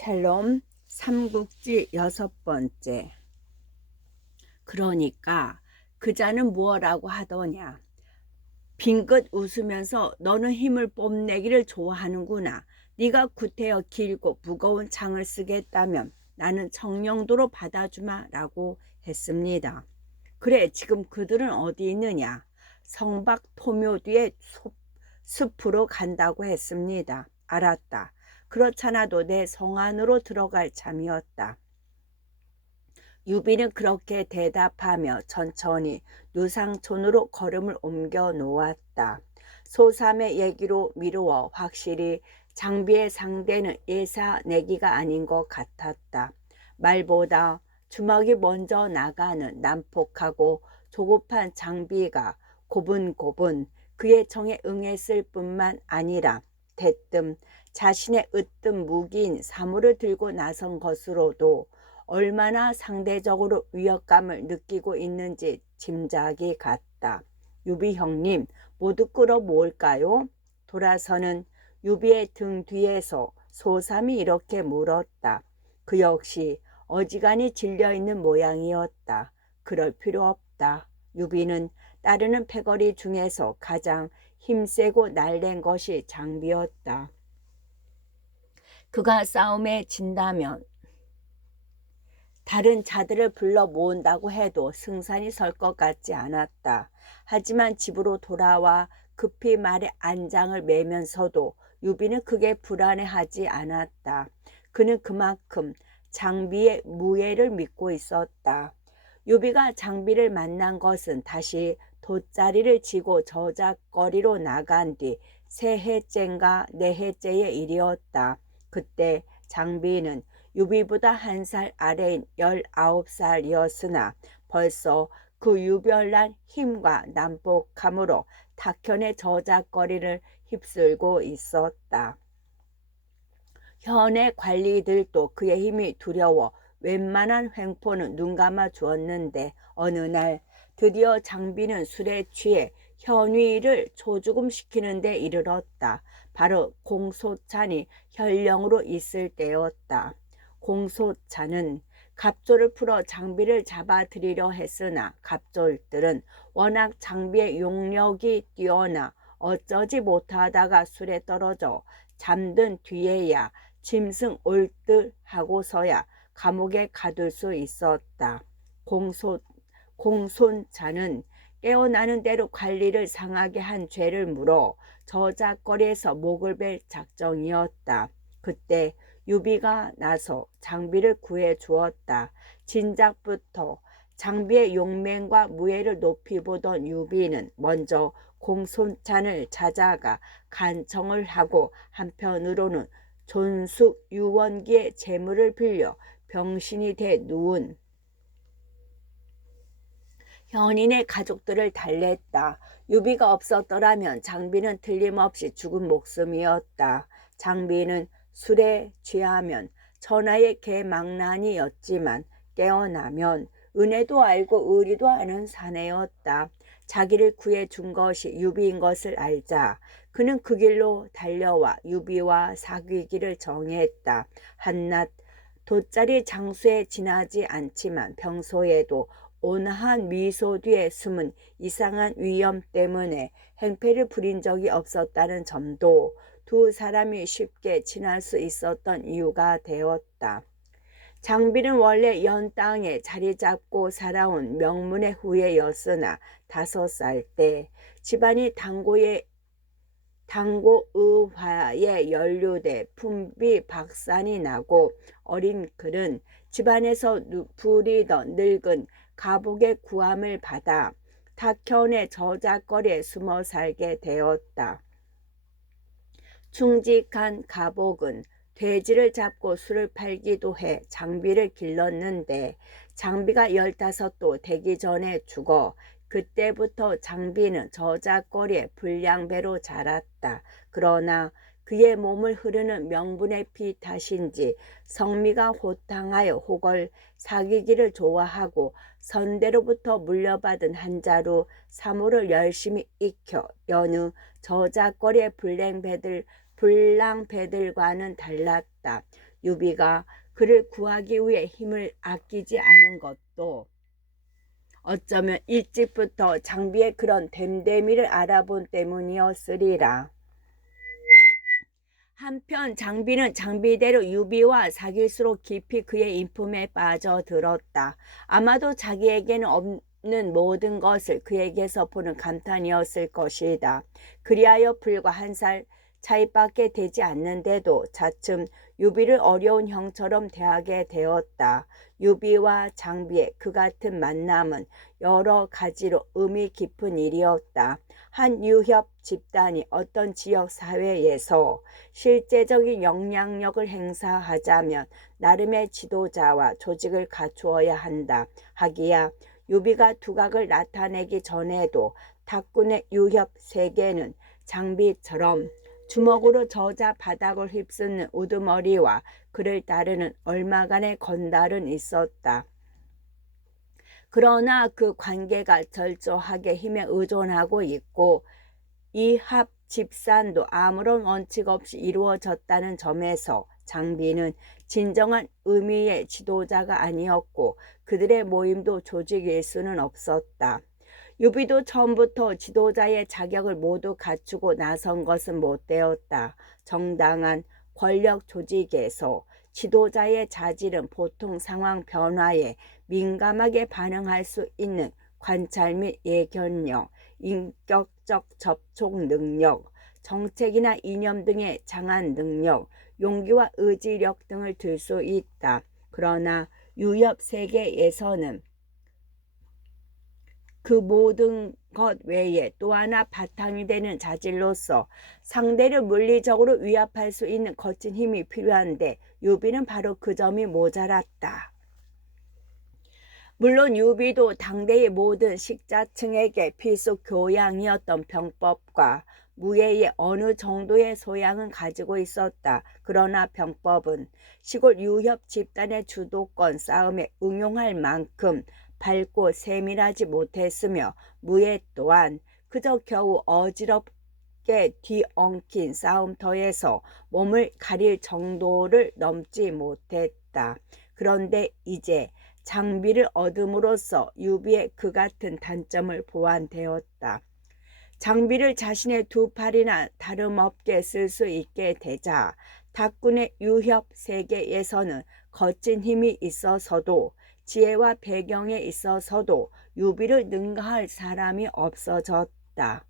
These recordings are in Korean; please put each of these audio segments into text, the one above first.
샬롬 삼국지 6번째. 그러니까 그자는 무엇라고 하더냐. 빙긋 웃으면서 너는 힘을 뽐내기를 좋아하는구나. 네가 구태여 길고 무거운 창을 쓰겠다면 나는 청령도로 받아주마 라고 했습니다. 그래, 지금 그들은 어디 있느냐. 성박 토묘 뒤에 숲으로 간다고 했습니다. 알았다. 그렇잖아도 내 성 안으로 들어갈 참이었다. 유비는 그렇게 대답하며 천천히 누상촌으로 걸음을 옮겨 놓았다. 소삼의 얘기로 미루어 확실히 장비의 상대는 예사 내기가 아닌 것 같았다. 말보다 주먹이 먼저 나가는 난폭하고 조급한 장비가 고분고분 그의 정에 응했을 뿐만 아니라 대뜸 자신의 으뜸 무기인 사물을 들고 나선 것으로도 얼마나 상대적으로 위협감을 느끼고 있는지 짐작이 갔다. 유비 형님, 모두 끌어모을까요? 돌아서는 유비의 등 뒤에서 소삼이 이렇게 물었다. 그 역시 어지간히 질려있는 모양이었다. 그럴 필요 없다. 유비는 따르는 패거리 중에서 가장 힘세고 날랜 것이 장비였다. 그가 싸움에 진다면 다른 자들을 불러 모은다고 해도 승산이 설 것 같지 않았다. 하지만 집으로 돌아와 급히 말에 안장을 매면서도 유비는 크게 불안해하지 않았다. 그는 그만큼 장비의 무예를 믿고 있었다. 유비가 장비를 만난 것은 다시 돗자리를 지고 저작거리로 나간 뒤 세 해째인가 네 해째의 일이었다. 그때 장비는 유비보다 1살 아래인 19살이었으나 벌써 그 유별난 힘과 난폭함으로 탁현의 저작거리를 휩쓸고 있었다. 현의 관리들도 그의 힘이 두려워 웬만한 횡포는 눈감아 주었는데 어느 날 드디어 장비는 술에 취해 현위를 조죽음시키는 데 이르렀다. 바로 공소찬이 현령으로 있을 때였다. 공소찬은 갑조를 풀어 장비를 잡아들이려 했으나 갑졸들은 워낙 장비의 용력이 뛰어나 어쩌지 못하다가 술에 떨어져 잠든 뒤에야 짐승 올 듯 하고서야 감옥에 가둘 수 있었다. 공손자는 깨어나는 대로 관리를 상하게 한 죄를 물어 저작거리에서 목을 벨 작정이었다. 그때 유비가 나서 장비를 구해 주었다. 진작부터 장비의 용맹과 무예를 높이 보던 유비는 먼저 공손찬을 찾아가 간청을 하고 한편으로는 존숙 유원기의 재물을 빌려 병신이 돼 누운 현인의 가족들을 달랬다. 유비가 없었더라면 장비는 틀림없이 죽은 목숨이었다. 장비는 술에 취하면 천하의 개망난이었지만 깨어나면 은혜도 알고 의리도 아는 사내였다. 자기를 구해준 것이 유비인 것을 알자 그는 그 길로 달려와 유비와 사귀기를 정했다. 한낱 돗자리 장수에 지나지 않지만 평소에도 온화한 미소 뒤에 숨은 이상한 위험 때문에 행패를 부린 적이 없었다는 점도 두 사람이 쉽게 친할 수 있었던 이유가 되었다. 장비는 원래 연 땅에 자리 잡고 살아온 명문의 후예였으나 5살 때 집안이 당고의화에 연루돼 품비박산이 나고 어린 그는 집안에서 부리던 늙은 가복의 구함을 받아 탁현의 저작거리에 숨어 살게 되었다. 충직한 가복은 돼지를 잡고 술을 팔기도 해 장비를 길렀는데 장비가 15도 되기 전에 죽어 그때부터 장비는 저작거리에 불량배로 자랐다. 그러나 그의 몸을 흐르는 명분의 피 탓인지 성미가 호탕하여 혹을 사귀기를 좋아하고 선대로부터 물려받은 한자로 사물을 열심히 익혀 여느 저작거리의 불량배들과는 달랐다. 유비가 그를 구하기 위해 힘을 아끼지 않은 것도 어쩌면 일찍부터 장비의 그런 됨됨이를 알아본 때문이었으리라. 한편 장비는 장비대로 유비와 사귈수록 깊이 그의 인품에 빠져들었다. 아마도 자기에게는 없는 모든 것을 그에게서 보는 감탄이었을 것이다. 그리하여 불과 1살 차이밖에 되지 않는데도 차츰 유비를 어려운 형처럼 대하게 되었다. 유비와 장비의 그 같은 만남은 여러 가지로 의미 깊은 일이었다. 한 유협 집단이 어떤 지역 사회에서 실제적인 영향력을 행사하자면 나름의 지도자와 조직을 갖추어야 한다. 하기야 유비가 두각을 나타내기 전에도 탁군의 유협 세계는 장비처럼 주먹으로 저자 바닥을 휩쓰는 우두머리와 그를 따르는 얼마간의 건달은 있었다. 그러나 그 관계가 절저하게 힘에 의존하고 있고 이 합 집산도 아무런 원칙 없이 이루어졌다는 점에서 장비는 진정한 의미의 지도자가 아니었고 그들의 모임도 조직일 수는 없었다. 유비도 처음부터 지도자의 자격을 모두 갖추고 나선 것은 못되었다. 정당한 권력 조직에서 지도자의 자질은 보통 상황 변화에 민감하게 반응할 수 있는 관찰 및 예견력, 인격적 접촉 능력, 정책이나 이념 등의 장한 능력, 용기와 의지력 등을 들 수 있다. 그러나 유협 세계에서는 그 모든 것 외에 또 하나 바탕이 되는 자질로서 상대를 물리적으로 위압할 수 있는 거친 힘이 필요한데 유비는 바로 그 점이 모자랐다. 물론 유비도 당대의 모든 식자층에게 필수 교양이었던 병법과 무예의 어느 정도의 소양은 가지고 있었다. 그러나 병법은 시골 유협 집단의 주도권 싸움에 응용할 만큼 밝고 세밀하지 못했으며 무예 또한 그저 겨우 어지럽게 뒤엉킨 싸움터에서 몸을 가릴 정도를 넘지 못했다. 그런데 이제 장비를 얻음으로써 유비의 그 같은 단점을 보완되었다. 장비를 자신의 두 팔이나 다름없게 쓸 수 있게 되자 탁군의 유협 세계에서는 거친 힘이 있어서도 지혜와 배경에 있어서도 유비를 능가할 사람이 없어졌다.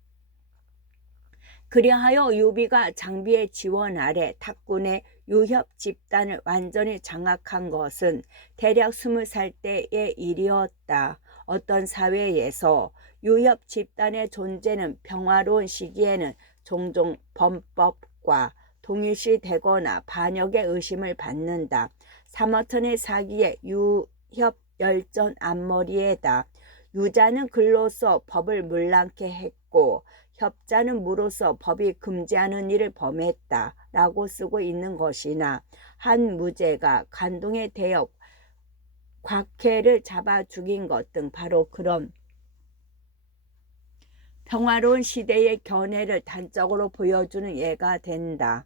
그리하여 유비가 장비의 지원 아래 탁군의 유협 집단을 완전히 장악한 것은 대략 20살 때의 일이었다. 어떤 사회에서 유협 집단의 존재는 평화로운 시기에는 종종 범법과 동일시되거나 반역의 의심을 받는다. 사머천의 사기에 유협 열전 앞머리에다 유자는 글로써 법을 문랑케 했고 협자는 무로서 법이 금지하는 일을 범했다 라고 쓰고 있는 것이나 한 무죄가 간동의 대역 곽해를 잡아 죽인 것 등 바로 그런 평화로운 시대의 견해를 단적으로 보여주는 예가 된다.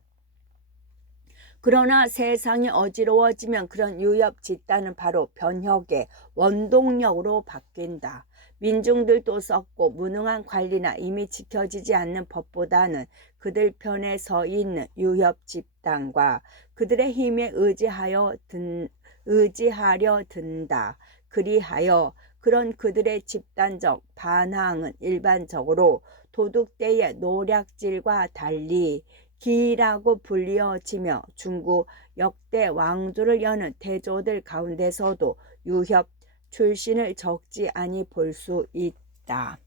그러나 세상이 어지러워지면 그런 유협 집단은 바로 변혁의 원동력으로 바뀐다. 민중들도 썩고 무능한 관리나 이미 지켜지지 않는 법보다는 그들 편에 서 있는 유협 집단과 그들의 힘에 의지하려 든다. 그리하여 그런 그들의 집단적 반항은 일반적으로 도둑대의 노략질과 달리 기라고 불리어지며 중국 역대 왕조를 여는 태조들 가운데서도 유협 출신을 적지 않이 볼 수 있다.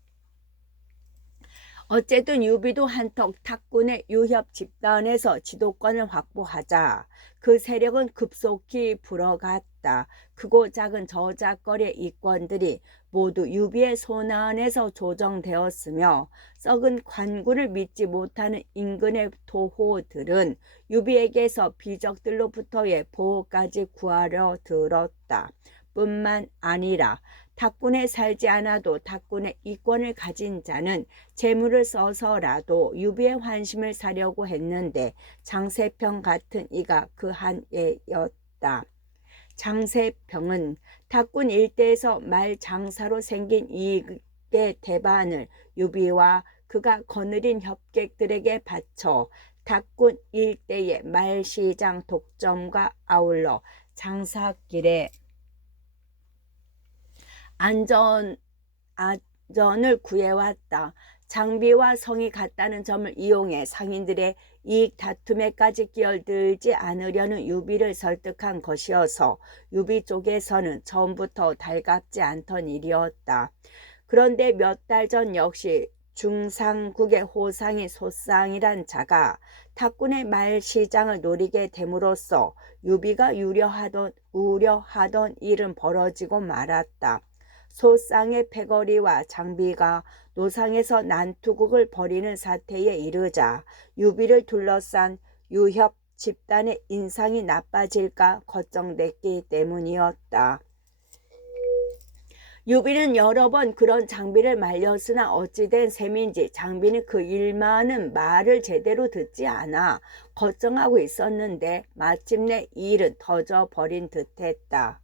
어쨌든 유비도 한턱 탁군의 유협 집단에서 지도권을 확보하자 그 세력은 급속히 불어갔다. 크고 작은 저작거리의 이권들이 모두 유비의 손안에서 조정되었으며 썩은 관군을 믿지 못하는 인근의 토호들은 유비에게서 비적들로부터의 보호까지 구하려 들었다. 뿐만 아니라 탁군에 살지 않아도 탁군의 이권을 가진 자는 재물을 써서라도 유비의 환심을 사려고 했는데 장세평 같은 이가 그 한 예였다. 장세평은 탁군 일대에서 말 장사로 생긴 이익의 대반을 유비와 그가 거느린 협객들에게 바쳐 탁군 일대의 말시장 독점과 아울러 장사길에 안전을 구해왔다. 장비와 성이 같다는 점을 이용해 상인들의 이익 다툼에까지 끼어들지 않으려는 유비를 설득한 것이어서 유비 쪽에서는 처음부터 달갑지 않던 일이었다. 그런데 몇 달 전 역시 중상국의 호상인 소상이란 자가 탁군의 말시장을 노리게 됨으로써 유비가 우려하던 일은 벌어지고 말았다. 소상의 패거리와 장비가 노상에서 난투극을 벌이는 사태에 이르자 유비를 둘러싼 유협 집단의 인상이 나빠질까 걱정됐기 때문이었다. 유비는 여러 번 그런 장비를 말렸으나 어찌된 셈인지 장비는 그 일만은 말을 제대로 듣지 않아 걱정하고 있었는데 마침내 이 일은 터져버린 듯했다.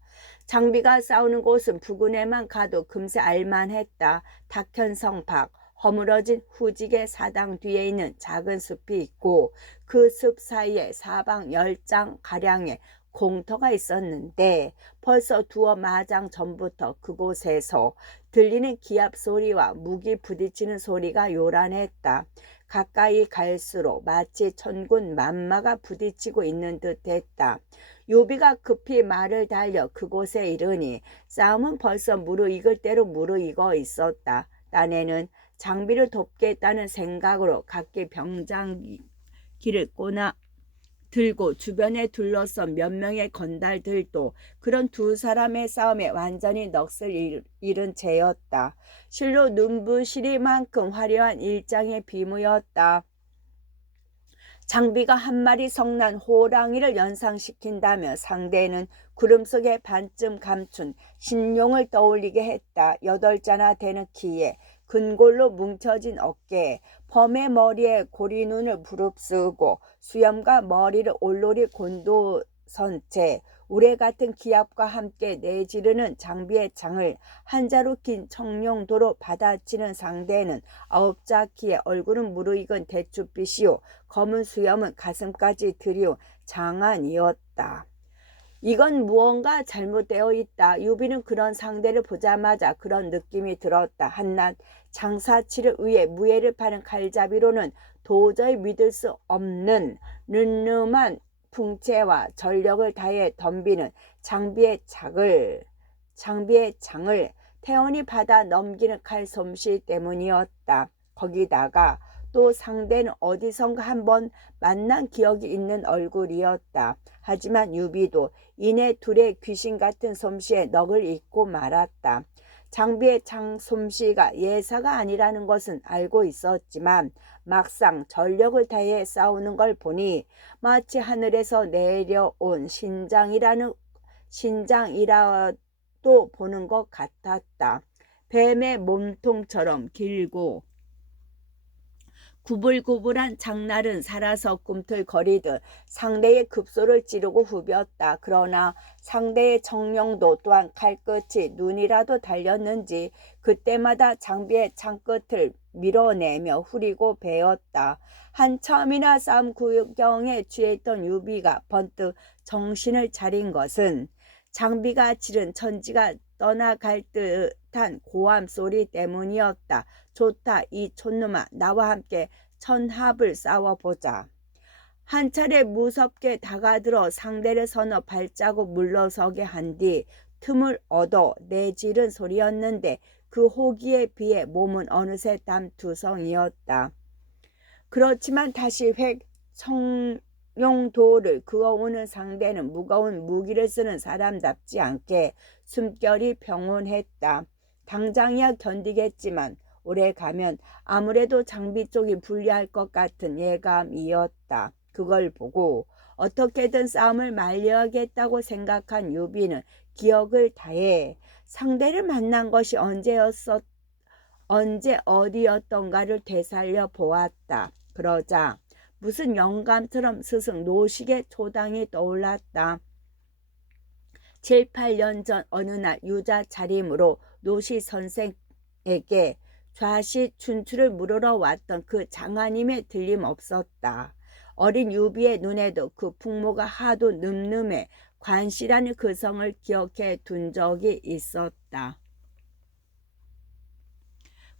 장비가 싸우는 곳은 부근에만 가도 금세 알만했다. 탁현성 밖 허물어진 후직의 사당 뒤에 있는 작은 숲이 있고 그 숲 사이에 사방 10장가량의 공터가 있었는데 벌써 두어 마장 전부터 그곳에서 들리는 기합 소리와 무기 부딪히는 소리가 요란했다. 가까이 갈수록 마치 천군 만마가 부딪히고 있는 듯했다. 유비가 급히 말을 달려 그곳에 이르니 싸움은 벌써 무르익을 대로 무르익어 있었다. 딴에는 장비를 돕겠다는 생각으로 각기 병장기를 꼬나 들고 주변에 둘러선 몇 명의 건달들도 그런 두 사람의 싸움에 완전히 넋을 잃은 채였다. 실로 눈부시리만큼 화려한 일장의 비무였다. 장비가 한 마리 성난 호랑이를 연상시킨다며 상대는 구름 속에 반쯤 감춘 신용을 떠올리게 했다. 8자나 되는 키에 근골로 뭉쳐진 어깨에 범의 머리에 고리눈을 부릅쓰고 수염과 머리를 올로리 곤도선 채 우레 같은 기압과 함께 내지르는 장비의 창을 한자로 긴 청룡도로 받아치는 상대는 9자 키에 얼굴은 무르익은 대추빛이요 검은 수염은 가슴까지 들이운 장안이었다. 이건 무언가 잘못되어 있다. 유비는 그런 상대를 보자마자 그런 느낌이 들었다. 한낱 장사치를 위해 무예를 파는 칼잡이로는 도저히 믿을 수 없는 늠름한 풍채와 전력을 다해 덤비는 장비의 창을 태연히 받아 넘기는 칼솜씨 때문이었다. 거기다가 또 상대는 어디선가 한번 만난 기억이 있는 얼굴이었다. 하지만 유비도 이내 둘의 귀신 같은 솜씨에 넋을 잃고 말았다. 장비의 창 솜씨가 예사가 아니라는 것은 알고 있었지만 막상 전력을 다해 싸우는 걸 보니 마치 하늘에서 내려온 신장이라도 보는 것 같았다. 뱀의 몸통처럼 길고 구불구불한 장날은 살아서 꿈틀거리듯 상대의 급소를 찌르고 후볐다. 그러나 상대의 청룡도 또한 칼끝이 눈이라도 달렸는지 그때마다 장비의 창끝을 밀어내며 후리고 베었다. 한참이나 싸움 구경에 취했던 유비가 번뜩 정신을 차린 것은 장비가 치른 천지가 떠나갈 듯한 고함 소리 때문이었다. 좋다, 이 촌놈아, 나와 함께 천합을 싸워보자. 한 차례 무섭게 다가들어 상대를 서너 발자국 물러서게 한 뒤 틈을 얻어 내지른 소리였는데 그 호기에 비해 몸은 어느새 담투성이었다. 그렇지만 다시 청룡도를 그어오는 상대는 무거운 무기를 쓰는 사람답지 않게 숨결이 평온했다. 당장이야 견디겠지만 오래 가면 아무래도 장비 쪽이 불리할 것 같은 예감이었다. 그걸 보고 어떻게든 싸움을 말려야겠다고 생각한 유비는 기억을 다해 상대를 만난 것이 언제 어디였던가를 되살려 보았다. 그러자 무슨 영감처럼 스승 노식의 초당이 떠올랐다. 7, 8년 전 어느 날 유자 차림으로 노시 선생에게 좌시 춘추를 물으러 왔던 그 장하님의 틀림없었다. 어린 유비의 눈에도 그 풍모가 하도 늠름해 관씨라는 그 성을 기억해 둔 적이 있었다.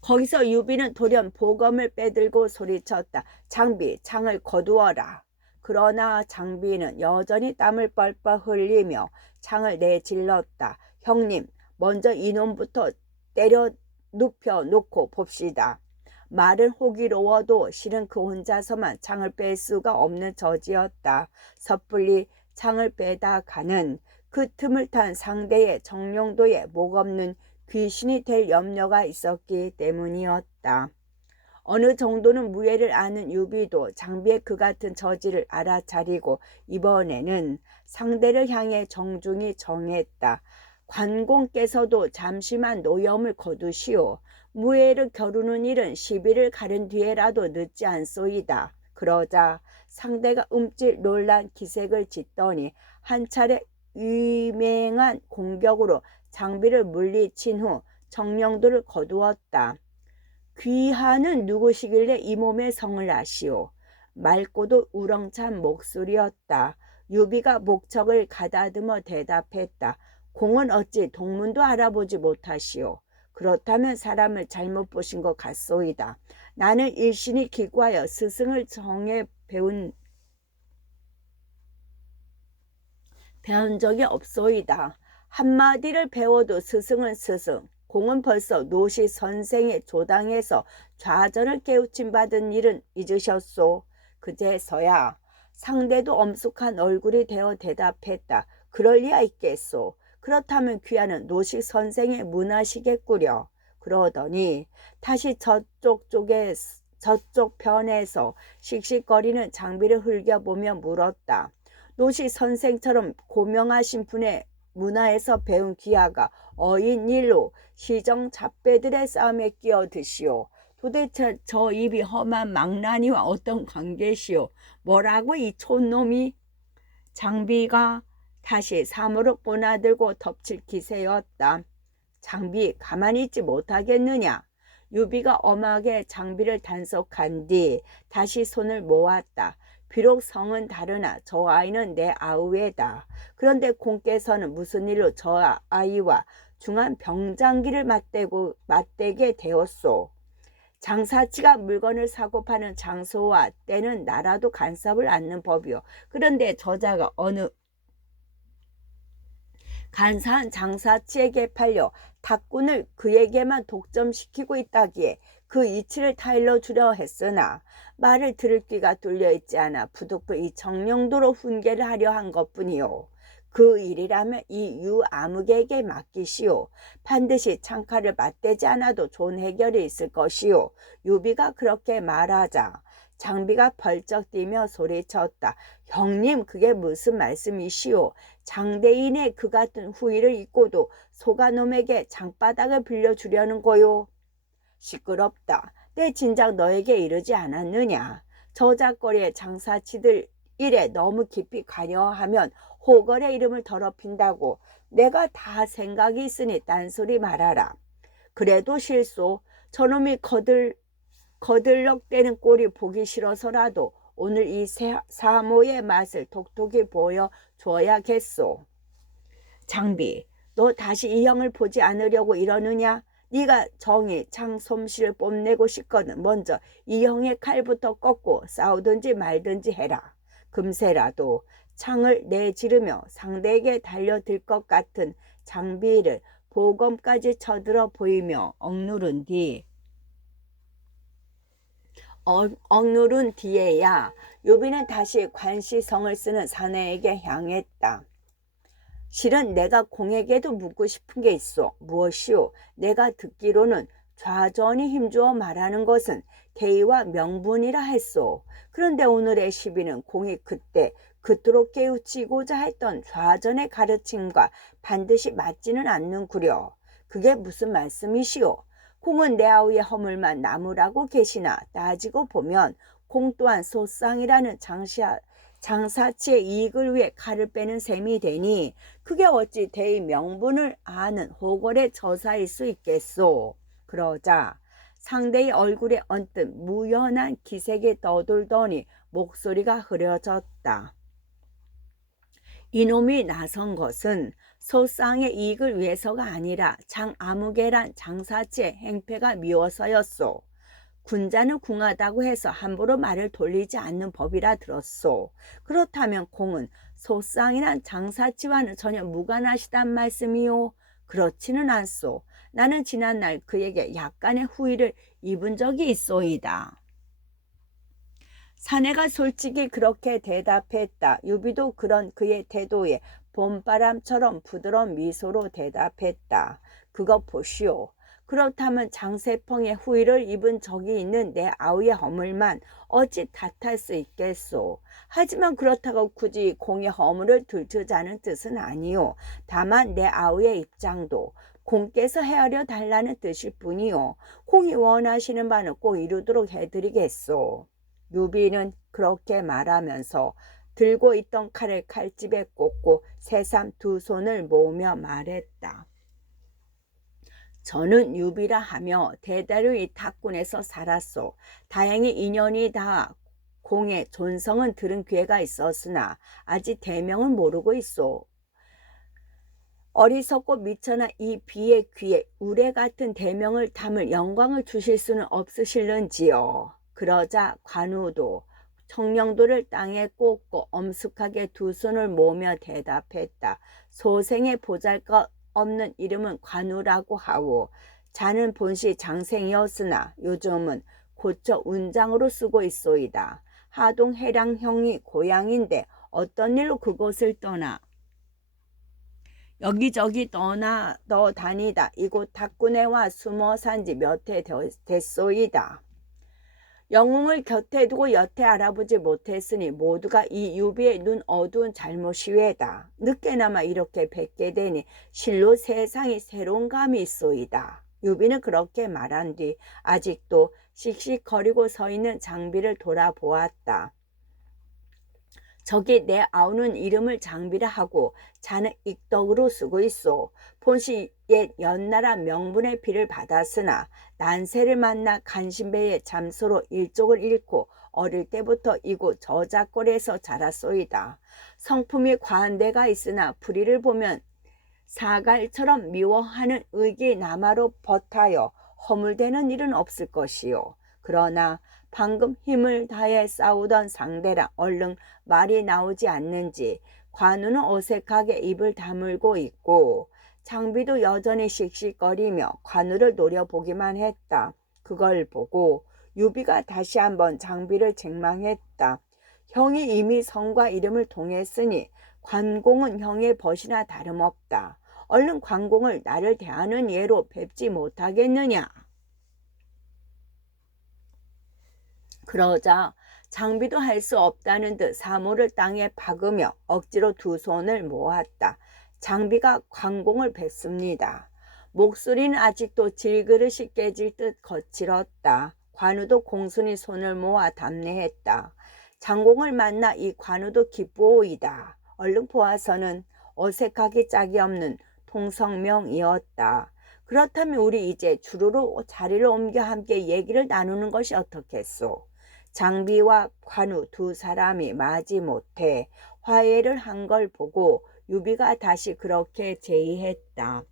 거기서 유비는 돌연 보검을 빼들고 소리쳤다. 장비, 창을 거두어라. 그러나 장비는 여전히 땀을 뻘뻘 흘리며 창을 내질렀다. 형님, 먼저 이놈부터 때려 눕혀 놓고 봅시다. 말은 호기로워도 실은 그 혼자서만 창을 뺄 수가 없는 처지였다. 섣불리 창을 빼다 가는 그 틈을 탄 상대의 정령도에 목없는 귀신이 될 염려가 있었기 때문이었다. 어느 정도는 무예를 아는 유비도 장비의 그 같은 처지를 알아차리고 이번에는 상대를 향해 정중히 정했다. 관공께서도 잠시만 노염을 거두시오. 무예를 겨루는 일은 시비를 가른 뒤에라도 늦지 않소이다. 그러자 상대가 움찔 놀란 기색을 짓더니 한 차례 유맹한 공격으로 장비를 물리친 후 정령도를 거두었다. 귀하는 누구시길래 이 몸의 성을 아시오? 맑고도 우렁찬 목소리였다. 유비가 목척을 가다듬어 대답했다. 공은 어찌 동문도 알아보지 못하시오? 그렇다면 사람을 잘못 보신 것 같소이다. 나는 일신이 기구하여 스승을 정해 배운 적이 없소이다. 한마디를 배워도 스승은 스승, 공은 벌써 노시 선생의 조당에서 좌전을 깨우침 받은 일은 잊으셨소. 그제서야 상대도 엄숙한 얼굴이 되어 대답했다. 그럴 리야 있겠소. 그렇다면 귀하는 노시 선생의 문하시겠구려. 그러더니 다시 저쪽 편에서 씩씩거리는 장비를 흘겨보며 물었다. 노시 선생처럼 고명하신 분의 문화에서 배운 귀하가 어인 일로 시정 잡배들의 싸움에 끼어드시오. 도대체 저 입이 험한 망나니와 어떤 관계시오? 뭐라고 이 촌놈이? 장비가 다시 사무를 꼬나들고 덮칠 기세였다. 장비 가만히 있지 못하겠느냐? 유비가 엄하게 장비를 단속한 뒤 다시 손을 모았다. 비록 성은 다르나 저 아이는 내 아우에다. 그런데 공께서는 무슨 일로 저 아이와 중한 병장기를 맞대게 되었소. 장사치가 물건을 사고 파는 장소와 때는 나라도 간섭을 않는 법이요. 그런데 저자가 어느 간사한 장사치에게 팔려 닭군을 그에게만 독점시키고 있다기에 그 이치를 타일러 주려 했으나 말을 들을 귀가 뚫려 있지 않아 부득불 이 정령도로 훈계를 하려 한 것뿐이요. 그 일이라면 이 유아무개에게 맡기시오. 반드시 창칼을 맞대지 않아도 좋은 해결이 있을 것이오. 유비가 그렇게 말하자 장비가 벌쩍 뛰며 소리쳤다. 형님, 그게 무슨 말씀이시오? 장대인의 그 같은 후의를 잊고도 소가놈에게 장바닥을 빌려주려는 거요. 시끄럽다. 내 진작 너에게 이르지 않았느냐. 저작거리의 장사치들 일에 너무 깊이 관여하면 호걸의 이름을 더럽힌다고. 내가 다 생각이 있으니 딴소리 말아라. 그래도 실소. 저놈이 거들럭대는 꼴이 보기 싫어서라도 오늘 이 사모의 맛을 톡톡히 보여줘야겠소. 장비, 너 다시 이 형을 보지 않으려고 이러느냐? 네가 정의 창 솜씨를 뽐내고 싶거든 먼저 이 형의 칼부터 꺾고 싸우든지 말든지 해라. 금세라도 창을 내지르며 상대에게 달려들 것 같은 장비를 보검까지 쳐들어 보이며 억누른 뒤에야 유비는 다시 관시성을 쓰는 사내에게 향했다. 실은 내가 공에게도 묻고 싶은 게 있어. 무엇이오? 내가 듣기로는 좌전이 힘주어 말하는 것은 대의와 명분이라 했소. 그런데 오늘의 시비는 공이 그토록 깨우치고자 했던 좌전의 가르침과 반드시 맞지는 않는구려. 그게 무슨 말씀이시오? 공은 내 아우의 허물만 나무라고 계시나 따지고 보면 공 또한 소쌍이라는 장사치의 이익을 위해 칼을 빼는 셈이 되니 그게 어찌 대의 명분을 아는 호걸의 저사일 수 있겠소. 그러자 상대의 얼굴에 언뜻 무연한 기색이 떠돌더니 목소리가 흐려졌다. 이놈이 나선 것은 소쌍의 이익을 위해서가 아니라 장아무개란 장사치의 행패가 미워서였소. 군자는 궁하다고 해서 함부로 말을 돌리지 않는 법이라 들었소. 그렇다면 공은 소쌍이란 장사치와는 전혀 무관하시단 말씀이요? 그렇지는 않소. 나는 지난날 그에게 약간의 후의를 입은 적이 있소이다. 사내가 솔직히 그렇게 대답했다. 유비도 그런 그의 태도에 봄바람처럼 부드러운 미소로 대답했다. 그것 보시오. 그렇다면 장세펑의 후의를 입은 적이 있는 내 아우의 허물만 어찌 탓할 수 있겠소. 하지만 그렇다고 굳이 공의 허물을 들추자는 뜻은 아니오. 다만 내 아우의 입장도 공께서 헤아려 달라는 뜻일 뿐이요. 공이 원하시는 바는 꼭 이루도록 해드리겠소. 유비는 그렇게 말하면서 들고 있던 칼을 칼집에 꽂고 새삼 두 손을 모으며 말했다. 저는 유비라 하며 대대로 이 탁군에서 살았소. 다행히 인연이 다 공의 존성은 들은 기회가 있었으나 아직 대명은 모르고 있소. 어리석고 미천한 이 비의 귀에 우레 같은 대명을 담을 영광을 주실 수는 없으실는지요. 그러자 관우도 청령도를 땅에 꽂고 엄숙하게 두 손을 모으며 대답했다. 소생의 보잘것 없는 이름은 관우라고 하오. 자는 본시 장생이었으나 요즘은 고쳐 운장으로 쓰고 있소이다. 하동 해량형이 고향인데 어떤 일로 그곳을 떠나 여기저기 다니다 이곳 탁군에 와 숨어 산지 몇 해 됐소이다. 영웅을 곁에 두고 여태 알아보지 못했으니 모두가 이 유비의 눈 어두운 잘못이외다. 늦게나마 이렇게 뵙게 되니 실로 세상이 새로운 감이 있소이다. 유비는 그렇게 말한 뒤 아직도 씩씩거리고 서 있는 장비를 돌아보았다. 저기 내 아우는 이름을 장비라 하고 자는 익덕으로 쓰고 있소. 본시 옛 연나라 명분의 피를 받았으나 난세를 만나 간신배의 잠소로 일족을 잃고 어릴 때부터 이곳 저작거리에서 자랐소이다. 성품이 과한 데가 있으나 불의를 보면 사갈처럼 미워하는 의기 남아로 버타여 허물되는 일은 없을 것이요. 그러나 방금 힘을 다해 싸우던 상대라 얼른 말이 나오지 않는지 관우는 어색하게 입을 다물고 있고 장비도 여전히 씩씩거리며 관우를 노려보기만 했다. 그걸 보고 유비가 다시 한번 장비를 책망했다. 형이 이미 성과 이름을 통했으니 관공은 형의 벗이나 다름없다. 얼른 관공을 나를 대하는 예로 뵙지 못하겠느냐. 그러자 장비도 할 수 없다는 듯 사모를 땅에 박으며 억지로 두 손을 모았다. 장비가 관공을 뵙습니다. 목소리는 아직도 질그릇이 깨질 듯 거칠었다. 관우도 공손히 손을 모아 답례했다. 장공을 만나 이 관우도 기쁘오이다. 얼른 보아서는 어색하기 짝이 없는 통성명이었다. 그렇다면 우리 이제 주루로 자리를 옮겨 함께 얘기를 나누는 것이 어떻겠소? 장비와 관우 두 사람이 마지못해 화해를 한 걸 보고 유비가 다시 그렇게 제의했다.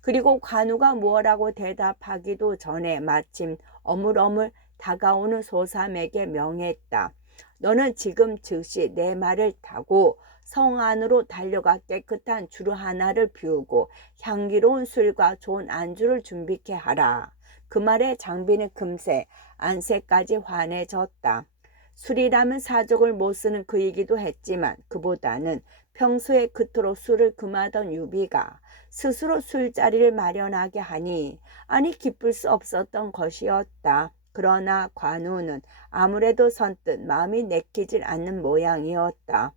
그리고 관우가 뭐라고 대답하기도 전에 마침 어물어물 다가오는 소삼에게 명했다. 너는 지금 즉시 내 말을 타고 성 안으로 달려가 깨끗한 주루 하나를 비우고 향기로운 술과 좋은 안주를 준비케 하라. 그 말에 장비는 금세 안색까지 환해졌다. 술이라면 사족을 못 쓰는 그이기도 했지만 그보다는 평소에 그토록 술을 금하던 유비가 스스로 술자리를 마련하게 하니 아니 기쁠 수 없었던 것이었다. 그러나 관우는 아무래도 선뜻 마음이 내키질 않는 모양이었다.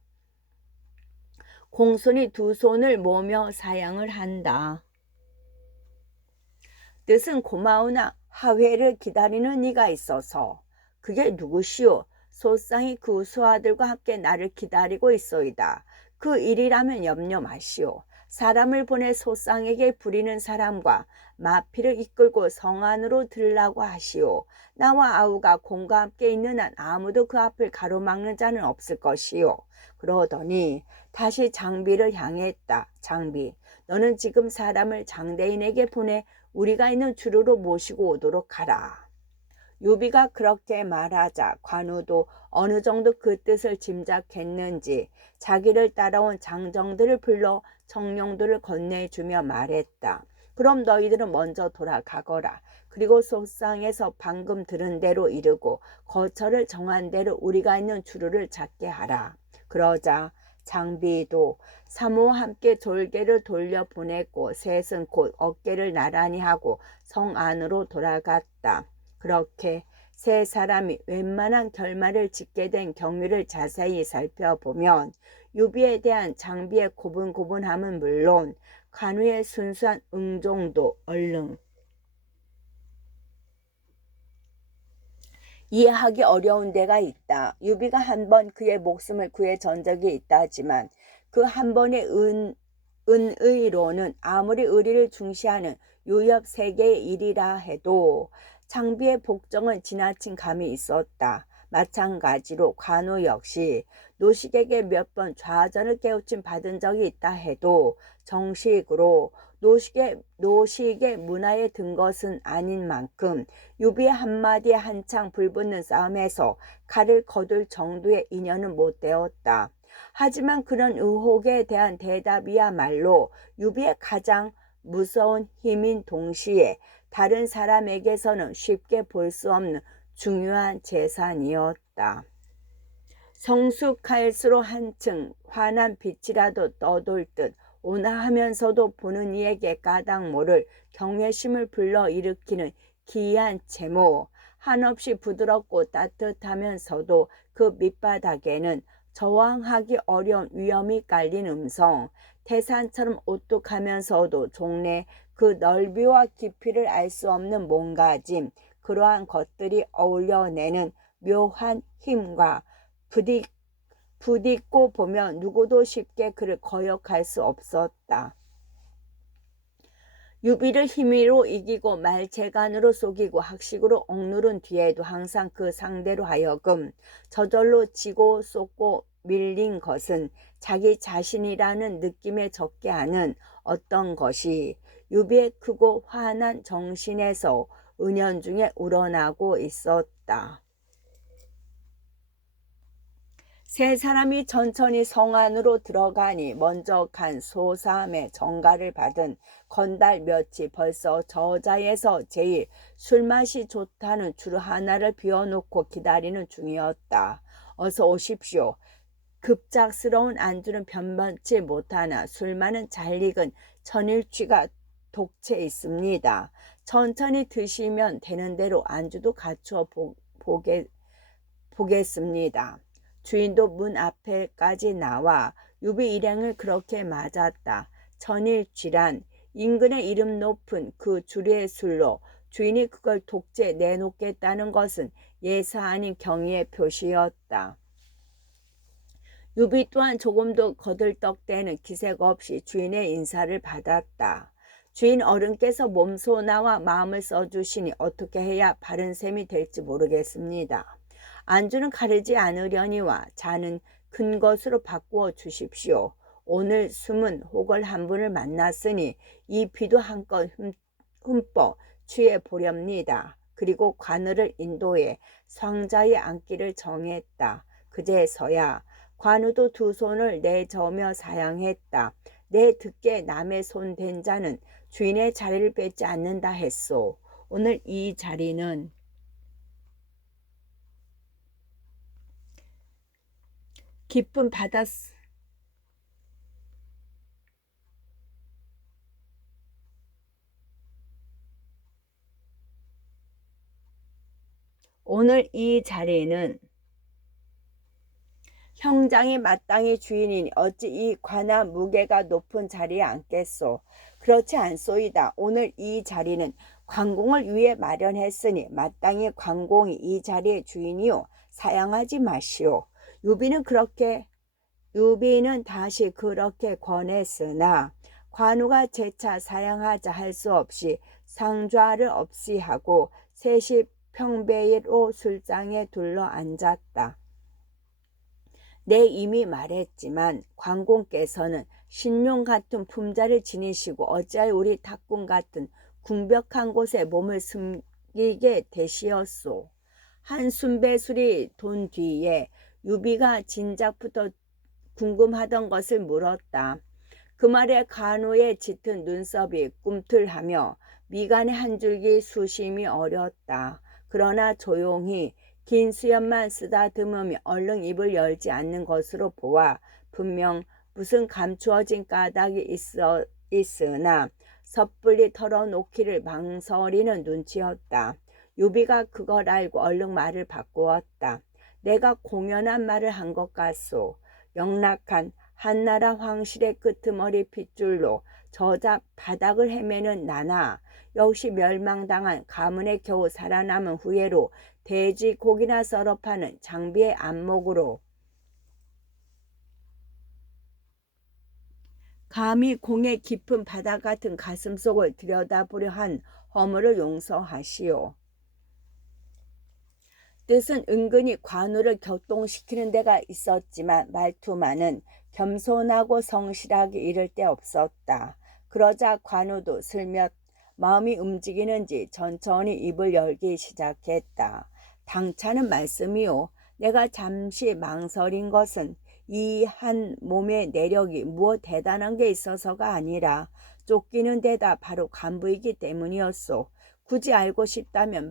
공손히 두 손을 모으며 사양을 한다. 뜻은 고마우나 하회를 기다리는 이가 있어서. 그게 누구시오? 소상이 그 수하들과 함께 나를 기다리고 있소이다. 그 일이라면 염려 마시오. 사람을 보내 소상에게 부리는 사람과 마피를 이끌고 성 안으로 들으라고 하시오. 나와 아우가 공과 함께 있는 한 아무도 그 앞을 가로막는 자는 없을 것이오. 그러더니 다시 장비를 향했다. 장비, 너는 지금 사람을 장대인에게 보내 우리가 있는 주루로 모시고 오도록 하라. 유비가 그렇게 말하자 관우도 어느 정도 그 뜻을 짐작했는지 자기를 따라온 장정들을 불러 청룡도를 건네주며 말했다. 그럼 너희들은 먼저 돌아가거라. 그리고 속상에서 방금 들은 대로 이르고 거처를 정한 대로 우리가 있는 주루를 찾게 하라. 그러자 장비도 사모와 함께 졸개를 돌려보냈고 셋은 곧 어깨를 나란히 하고 성 안으로 돌아갔다. 그렇게 세 사람이 웬만한 결말을 짓게 된 경위를 자세히 살펴보면 유비에 대한 장비의 고분고분함은 물론 관우의 순수한 응종도 얼른 이해하기 어려운 데가 있다. 유비가 한 번 그의 목숨을 구해 전 적이 있다지만 그 한 번의 은의로는 아무리 의리를 중시하는 유엽 세계의 일이라 해도 장비의 복종은 지나친 감이 있었다. 마찬가지로 관우 역시 노식에게 몇 번 좌절을 깨우침 받은 적이 있다 해도 정식으로 노식의 문화에 든 것은 아닌 만큼 유비의 한마디에 한창 불붙는 싸움에서 칼을 거둘 정도의 인연은 못 되었다. 하지만 그런 의혹에 대한 대답이야말로 유비의 가장 무서운 힘인 동시에 다른 사람에게서는 쉽게 볼 수 없는 중요한 재산이었다. 성숙할수록 한층 환한 빛이라도 떠돌 듯 온화하면서도 보는 이에게 까닭 모를 경외심을 불러일으키는 기이한 제모, 한없이 부드럽고 따뜻하면서도 그 밑바닥에는 저항하기 어려운 위험이 깔린 음성, 태산처럼 오뚝하면서도 종래 그 넓이와 깊이를 알 수 없는 몸가짐, 그러한 것들이 어울려내는 묘한 힘과 부딪고 보면 누구도 쉽게 그를 거역할 수 없었다. 유비를 힘으로 이기고 말재간으로 속이고 학식으로 억누른 뒤에도 항상 그 상대로 하여금 저절로 지고 쏟고 밀린 것은 자기 자신이라는 느낌에 적게 하는 어떤 것이 유비의 크고 환한 정신에서 은연중에 우러나고 있었다. 세 사람이 천천히 성 안으로 들어가니 먼저 간 소삼의 정가를 받은 건달 몇이 벌써 저자에서 제일 술맛이 좋다는 주루 하나를 비워놓고 기다리는 중이었다. 어서 오십시오. 급작스러운 안주는 변변치 못하나 술만은 잘 익은 천일쥐가 독채 있습니다. 천천히 드시면 되는 대로 안주도 갖추어 보겠습니다. 주인도 문 앞에까지 나와 유비 일행을 그렇게 맞았다. 천일쥐란 인근의 이름 높은 그 주리의 술로 주인이 그걸 독재 내놓겠다는 것은 예사 아닌 경의의 표시였다. 유비 또한 조금도 거들떡대는 기색 없이 주인의 인사를 받았다. 주인 어른께서 몸소나와 마음을 써주시니 어떻게 해야 바른 셈이 될지 모르겠습니다. 안주는 가르지 않으려니와 잔은 큰 것으로 바꾸어 주십시오. 오늘 숨은 호걸 한 분을 만났으니 이 비도 한껏 흠뻑 취해 보렵니다. 그리고 관우를 인도해 상자에 앉기를 정했다. 그제서야 관우도 두 손을 내저으며 사양했다. 내 듣게 남의 손 댄 자는 주인의 자리를 뺏지 않는다 했소. 오늘 이 자리는 깊은 바닷속 오늘 이 자리는 형장이 마땅히 주인이니 어찌 이 관아 무게가 높은 자리에 앉겠소. 그렇지 않소이다. 오늘 이 자리는 관공을 위해 마련했으니 마땅히 관공이 이 자리의 주인이요 사양하지 마시오. 유비는 다시 그렇게 권했으나 관우가 재차 사양하자 할 수 없이 상좌를 없이 하고 셋이 평배로 술장에 둘러 앉았다. 내 이미 말했지만 관공께서는 신룡 같은 품자를 지니시고 어찌하여 우리 탁군 같은 궁벽한 곳에 몸을 숨기게 되시었소. 한 순배술이 돈 뒤에 유비가 진작부터 궁금하던 것을 물었다. 그 말에 관우의 짙은 눈썹이 꿈틀하며 미간의 한 줄기 수심이 어렸다. 그러나 조용히 긴 수염만 쓰다듬으며 얼른 입을 열지 않는 것으로 보아 분명 무슨 감추어진 까닭이 있으나 섣불리 털어놓기를 망설이는 눈치였다. 유비가 그걸 알고 얼른 말을 바꾸었다. 내가 공연한 말을 한 것 같소. 영락한 한나라 황실의 끄트머리 핏줄로 저자 바닥을 헤매는 나나 역시 멸망당한 가문에 겨우 살아남은 후예로 돼지 고기나 썰어 파는 장비의 안목으로 감히 공의 깊은 바다 같은 가슴속을 들여다보려 한 허물을 용서하시오. 뜻은 은근히 관우를 격동시키는 데가 있었지만 말투만은 겸손하고 성실하게 이를 데 없었다. 그러자 관우도 슬며시 마음이 움직이는지 천천히 입을 열기 시작했다. 당차는 말씀이요. 내가 잠시 망설인 것은 이 한 몸의 내력이 무엇 대단한 게 있어서가 아니라 쫓기는 데다 바로 간부이기 때문이었소. 굳이 알고 싶다면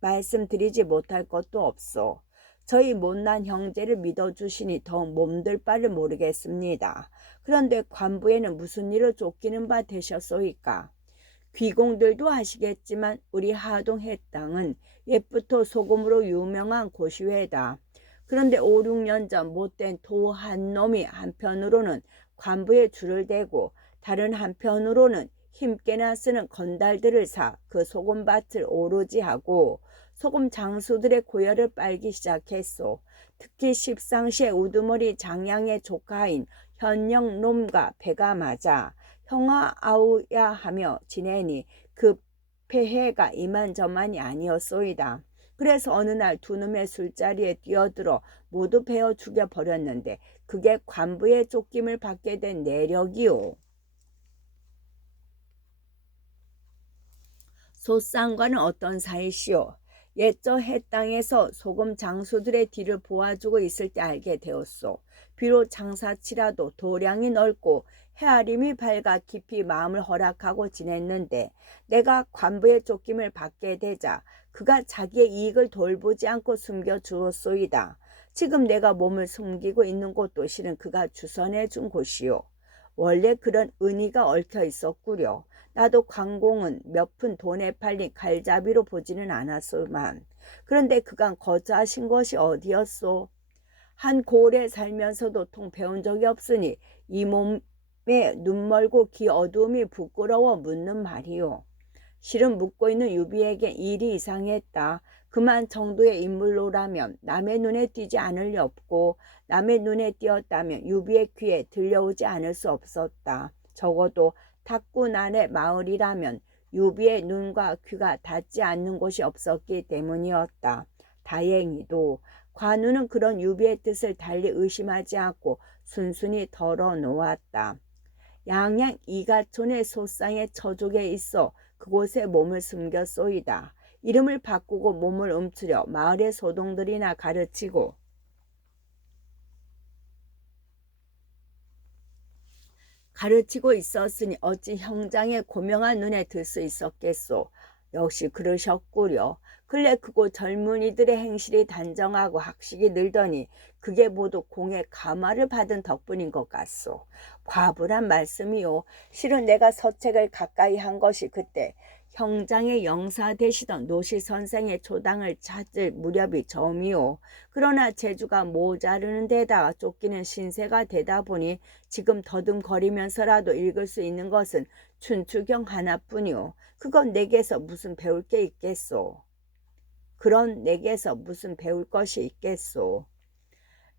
말씀드리지 못할 것도 없소. 저희 못난 형제를 믿어주시니 더욱 몸둘 바를 모르겠습니다. 그런데 관부에는 무슨 일을 쫓기는 바 되셨소이까? 귀공들도 아시겠지만 우리 하동 해땅은 옛부터 소금으로 유명한 고시회다. 그런데 5, 6년 전 못된 도 한 놈이 한편으로는 관부에 줄을 대고 다른 한편으로는 힘께나 쓰는 건달들을 사 그 소금밭을 오로지 하고 소금 장수들의 고열을 빨기 시작했소. 특히 십상시의 우두머리 장양의 조카인 현영놈과 배가 맞아 형아 아우야 하며 지내니 그 폐해가 이만저만이 아니었소이다. 그래서 어느 날 두 놈의 술자리에 뛰어들어 모두 베어 죽여버렸는데 그게 관부의 쫓김을 받게 된 내력이오. 소쌍과는 어떤 사이시오? 옛저 해땅에서 소금 장수들의 뒤를 보아주고 있을 때 알게 되었소. 비록 장사치라도 도량이 넓고 헤아림이 밝아 깊이 마음을 허락하고 지냈는데 내가 관부의 쫓김을 받게 되자 그가 자기의 이익을 돌보지 않고 숨겨주었소이다. 지금 내가 몸을 숨기고 있는 곳도 실은 그가 주선해 준 곳이요. 원래 그런 은의가 얽혀 있었구려. 나도 관공은 몇 푼 돈에 팔린 칼잡이로 보지는 않았소만 그런데 그간 거저하신 것이 어디였소? 한 고을에 살면서도 통 배운 적이 없으니 이 몸에 눈 멀고 귀 어두움이 부끄러워 묻는 말이오. 실은 묻고 있는 유비에게 일이 이상했다. 그만 정도의 인물로라면 남의 눈에 띄지 않을 리 없고 남의 눈에 띄었다면 유비의 귀에 들려오지 않을 수 없었다. 적어도 탁군 안의 마을이라면 유비의 눈과 귀가 닿지 않는 곳이 없었기 때문이었다. 다행히도 관우는 그런 유비의 뜻을 달리 의심하지 않고 순순히 덜어놓았다. 양양 이가촌의 소쌍의 처족에 있어 그곳에 몸을 숨겼소이다. 이름을 바꾸고 몸을 움츠려 마을의 소동들이나 가르치고 있었으니 어찌 형장의 고명한 눈에 들 수 있었겠소. 역시 그러셨구려. 근래 그곳 젊은이들의 행실이 단정하고 학식이 늘더니 그게 모두 공의 감화를 받은 덕분인 것 같소. 과분한 말씀이요. 실은 내가 서책을 가까이 한 것이 그때 형장의 영사 되시던 노시 선생의 초당을 찾을 무렵이 처음이오. 그러나 재주가 모자르는 데다가 쫓기는 신세가 되다 보니 지금 더듬거리면서라도 읽을 수 있는 것은 춘추경 하나뿐이오. 그건 내게서 무슨 배울 게 있겠소. 그런 내게서 무슨 배울 것이 있겠소.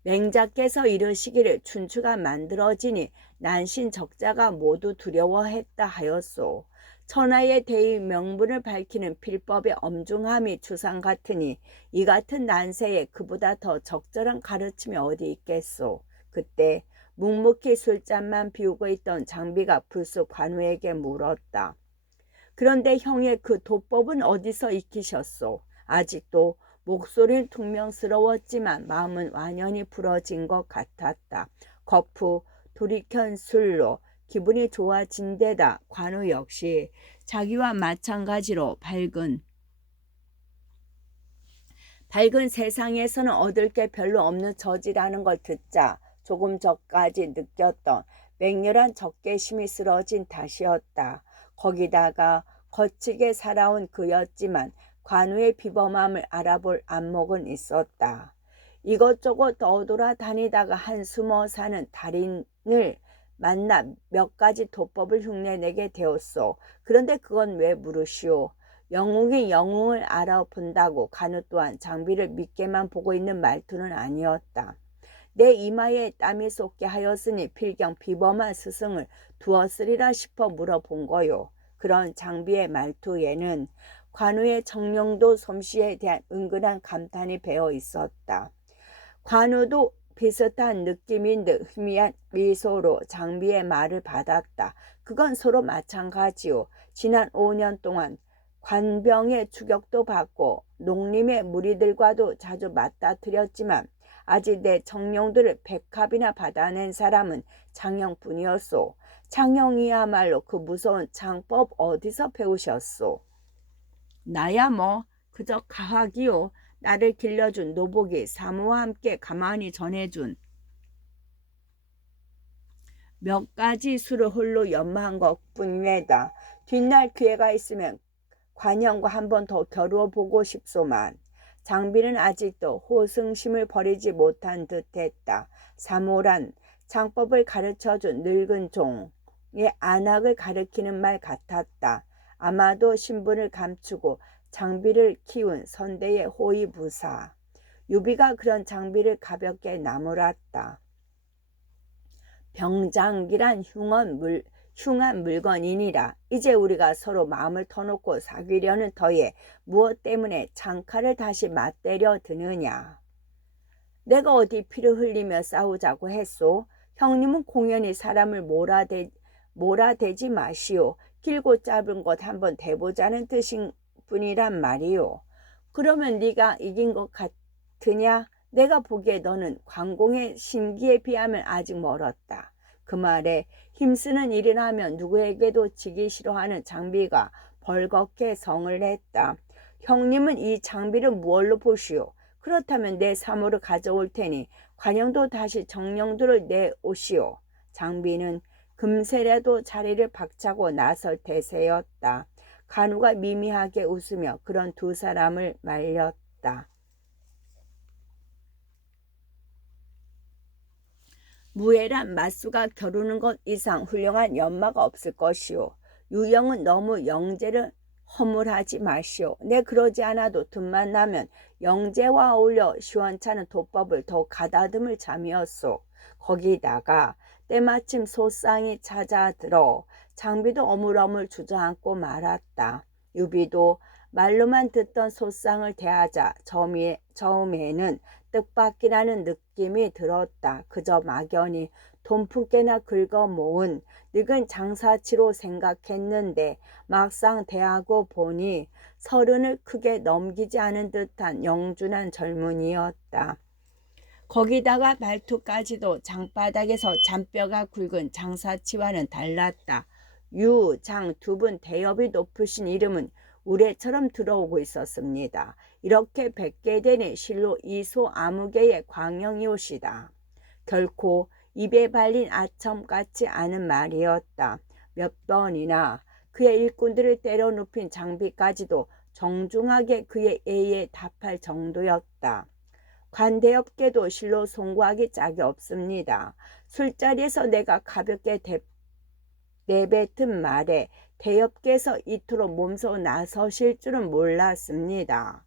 맹자께서 이르시기를 춘추가 만들어지니 난신적자가 모두 두려워했다 하였소. 천하의 대의 명분을 밝히는 필법의 엄중함이 추상 같으니 이 같은 난세에 그보다 더 적절한 가르침이 어디 있겠소. 그때 묵묵히 술잔만 비우고 있던 장비가 불쑥 관우에게 물었다. 그런데 형의 그 도법은 어디서 익히셨소? 아직도 목소리는 퉁명스러웠지만 마음은 완연히 부러진 것 같았다. 거푸 돌이킨 술로 기분이 좋아진 데다 관우 역시 자기와 마찬가지로 밝은 세상에서는 얻을 게 별로 없는 처지라는 걸 듣자 조금 전까지 느꼈던 맹렬한 적개심이 쓰러진 탓이었다. 거기다가 거칠게 살아온 그였지만 관우의 비범함을 알아볼 안목은 있었다. 이것저것 떠돌아다니다가 한숨어 사는 달인을 만나 몇 가지 도법을 흉내내게 되었소. 그런데 그건 왜 물으시오? 영웅이 영웅을 알아본다고 관우 또한 장비를 믿게만 보고 있는 말투는 아니었다. 내 이마에 땀이 솟게 하였으니 필경 비범한 스승을 두었으리라 싶어 물어본 거요. 그런 장비의 말투에는 관우의 정령도 솜씨에 대한 은근한 감탄이 배어 있었다. 관우도 비슷한 느낌인 듯 희미한 미소로 장비의 말을 받았다. 그건 서로 마찬가지요. 지난 5년 동안 관병의 추격도 받고 농림의 무리들과도 자주 맞닥뜨렸지만 아직 내 정령들을 100합이나 받아낸 사람은 장형뿐이었소. 장형이야말로 그 무서운 장법 어디서 배우셨소? 나야 뭐 그저 가학이요. 나를 길러준 노복이 사모와 함께 가만히 전해준 몇 가지 수를 홀로 연마한 것뿐이다. 뒷날 기회가 있으면 관영과 한 번 더 겨루어 보고 싶소만. 장비는 아직도 호승심을 버리지 못한 듯했다. 사모란 장법을 가르쳐준 늙은 종의 안악을 가리키는 말 같았다. 아마도 신분을 감추고 장비를 키운 선대의 호위부사. 유비가 그런 장비를 가볍게 나무랐다. 병장기란 흉한 물건이니라. 이제 우리가 서로 마음을 터놓고 사귀려는 터에 무엇 때문에 창칼을 다시 맞대려 드느냐. 내가 어디 피를 흘리며 싸우자고 했소? 형님은 공연히 사람을 몰아대지 마시오. 길고 짧은 것 한번 대보자는 뜻인 뿐이란 말이오. 그러면 네가 이긴 것 같으냐? 내가 보기에 너는 관공의 신기에 비하면 아직 멀었다. 그 말에 힘쓰는 일을 하면 누구에게도 지기 싫어하는 장비가 벌겋게 성을 냈다. 형님은 이 장비를 무얼로 보시오? 그렇다면 내 사모를 가져올 테니 관영도 다시 정령들을 내오시오. 장비는 금세라도 자리를 박차고 나설 태세였다. 간우가 미미하게 웃으며 그런 두 사람을 말렸다. 무예란 맞수가 겨루는 것 이상 훌륭한 연마가 없을 것이오. 유영은 너무 영재를 허물하지 마시오. 내 그러지 않아도 틈만 나면 영재와 어울려 시원찮은 도법을 더 가다듬을 참이었소. 거기다가 때마침 소상이 찾아들어 장비도 어물어물 주저앉고 말았다. 유비도 말로만 듣던 소상을 대하자 처음에는 뜻밖이라는 느낌이 들었다. 그저 막연히 돈푼깨나 긁어 모은 늙은 장사치로 생각했는데 막상 대하고 보니 30을 크게 넘기지 않은 듯한 영준한 젊은이였다. 거기다가 말투까지도 장바닥에서 잔뼈가 굵은 장사치와는 달랐다. 유, 장 두 분 대업이 높으신 이름은 우레처럼 들어오고 있었습니다. 이렇게 뵙게 되니 실로 이소 아무개의 광영이오시다. 결코 입에 발린 아첨 같지 않은 말이었다. 몇 번이나 그의 일꾼들을 때려 눕힌 장비까지도 정중하게 그의 예의에 답할 정도였다. 관대엽게도 실로 송구하기 짝이 없습니다. 술자리에서 내가 가볍게 내뱉은 말에 대엽께서 이토록 몸소 나서실 줄은 몰랐습니다.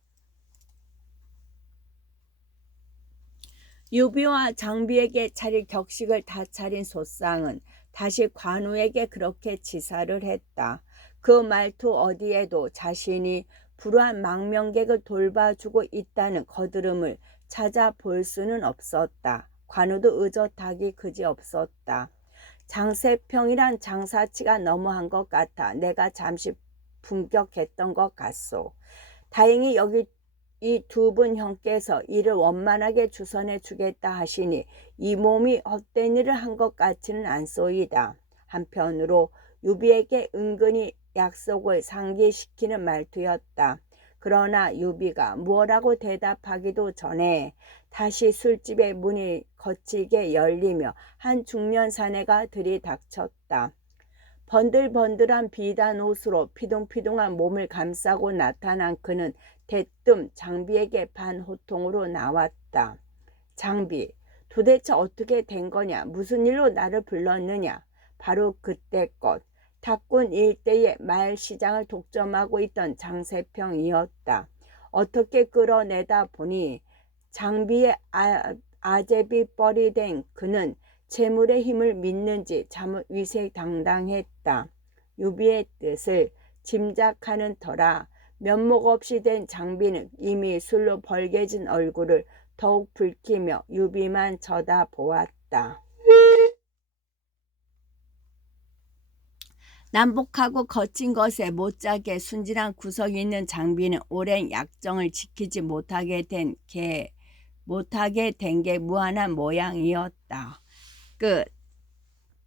유비와 장비에게 차릴 격식을 다 차린 소상은 다시 관우에게 그렇게 지사를 했다. 그 말투 어디에도 자신이 불우한 망명객을 돌봐주고 있다는 거드름을 찾아볼 수는 없었다. 관우도 의젓하기 그지없었다. 장세평이란 장사치가 너무한 것 같아 내가 잠시 분격했던 것 같소. 다행히 여기 이 두 분 형께서 이를 원만하게 주선해 주겠다 하시니 이 몸이 헛된 일을 한 것 같지는 않소이다. 한편으로 유비에게 은근히 약속을 상기시키는 말투였다. 그러나 유비가 무엇라고 대답하기도 전에 다시 술집의 문이 거칠게 열리며 한 중년 사내가 들이닥쳤다. 번들번들한 비단 옷으로 피동피동한 몸을 감싸고 나타난 그는 대뜸 장비에게 반호통으로 나왔다. 장비, 도대체 어떻게 된 거냐? 무슨 일로 나를 불렀느냐? 바로 그때껏 탁군 일대의 말시장을 독점하고 있던 장세평이었다. 어떻게 끌어내다 보니 장비의 아제비 뻘이 된 그는 재물의 힘을 믿는지 참 위세당당했다. 유비의 뜻을 짐작하는 터라 면목 없이 된 장비는 이미 술로 벌개진 얼굴을 더욱 붉히며 유비만 쳐다보았다. 남복하고 거친 것에 못지않게 순진한 구석이 있는 장비는 오랜 약정을 지키지 못하게 된 게 무한한 모양이었다. 끝.